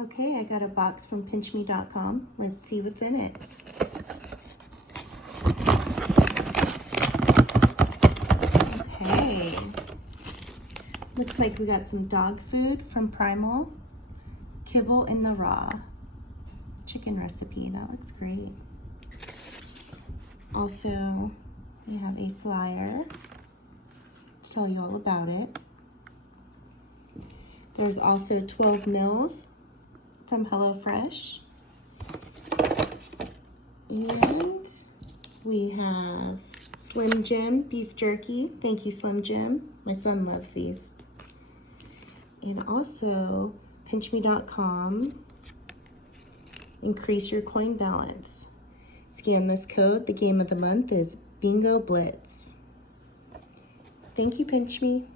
Okay, I got a box from PINCHme.com. Let's see what's in it. Okay. Looks like we got some dog food from Primal. Kibble in the raw. Chicken recipe, that looks great. Also, we have a flyer. Tell you all about it. There's also 12 meals from HelloFresh. And we have Slim Jim beef jerky. Thank you, Slim Jim. My son loves these. And also PINCHme.com. Increase your coin balance. Scan this code. The game of the month is Bingo Blitz. Thank you, PINCHme.